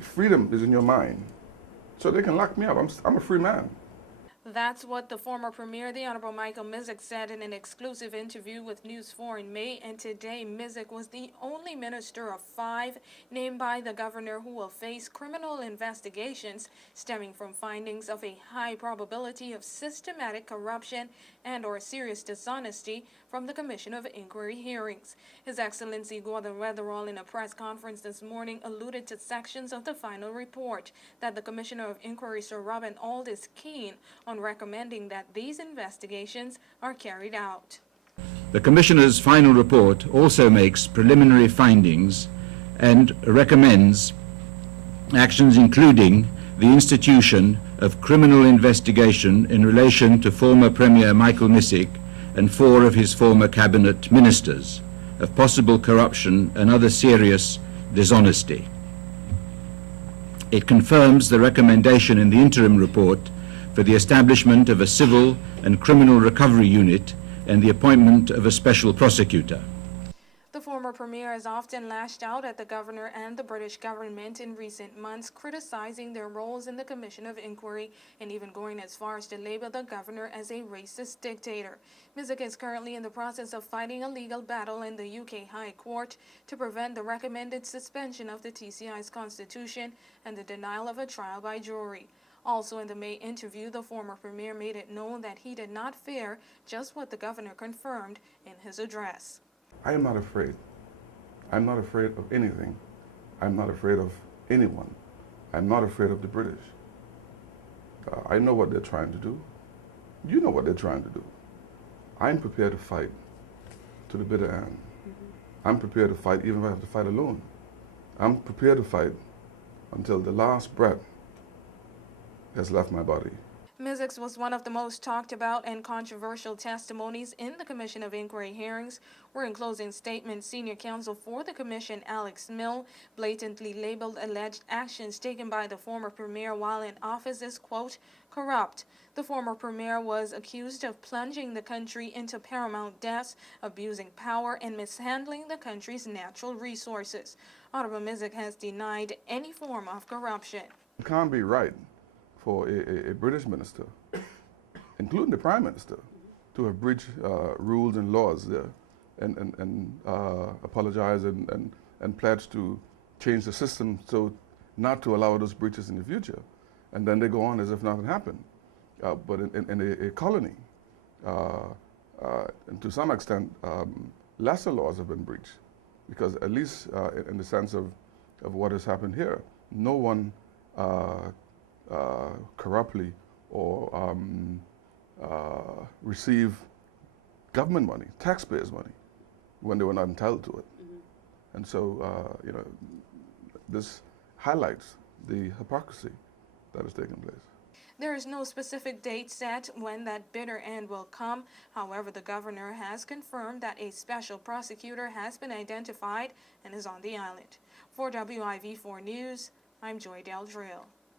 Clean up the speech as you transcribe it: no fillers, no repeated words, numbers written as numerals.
freedom is in your mind. So they can lock me up. I'm a free man. That's what the former Premier, the Honorable Michael Mizik, said in an exclusive interview with News 4 in May, and today Mizik was the only minister of 5 named by the governor who will face criminal investigations stemming from findings of a high probability of systematic corruption and or serious dishonesty from the Commission of Inquiry hearings. His Excellency Gordon Weatherall, in a press conference this morning, alluded to sections of the final report that the Commissioner of Inquiry, Sir Robin Auld, is keen on recommending that these investigations are carried out. The Commissioner's final report also makes preliminary findings and recommends actions including the institution of criminal investigation in relation to former Premier Michael Mizik and 4 of his former cabinet ministers of possible corruption and other serious dishonesty. It confirms the recommendation in the interim report for the establishment of a civil and criminal recovery unit and the appointment of a special prosecutor. The former premier has often lashed out at the governor and the British government in recent months, criticizing their roles in the Commission of Inquiry and even going as far as to label the governor as a racist dictator. Mizik is currently in the process of fighting a legal battle in the UK High Court to prevent the recommended suspension of the TCI's constitution and the denial of a trial by jury. Also in the May interview, the former premier made it known that he did not fear just what the governor confirmed in his address. I am not afraid. I'm not afraid of anything. I'm not afraid of anyone. I'm not afraid of the British. I know what they're trying to do. You know what they're trying to do. I'm prepared to fight to the bitter end. I'm prepared to fight even if I have to fight alone. I'm prepared to fight until the last breath has left my body. Mizik was one of the most talked about and controversial testimonies in the Commission of Inquiry hearings, where in closing statement, senior counsel for the commission, Alex Mill, blatantly labeled alleged actions taken by the former premier while in office as, quote, corrupt. The former premier was accused of plunging the country into paramount debts, abusing power, and mishandling the country's natural resources. Honorable Mizik has denied any form of corruption. It can't be right for a British minister, including the Prime Minister, to have breached rules and laws there and apologize and pledge to change the system so not to allow those breaches in the future. And then they go on as if nothing happened. But in a colony, and to some extent, lesser laws have been breached. Because at least in the sense of what has happened here, no one corruptly or receive government money, taxpayers' money, when they were not entitled to it. And so, you know, this highlights the hypocrisy that has taken place. There is no specific date set when that bitter end will come. However, the governor has confirmed that a special prosecutor has been identified and is on the island. For WIV4 News, I'm Joy Del Drill.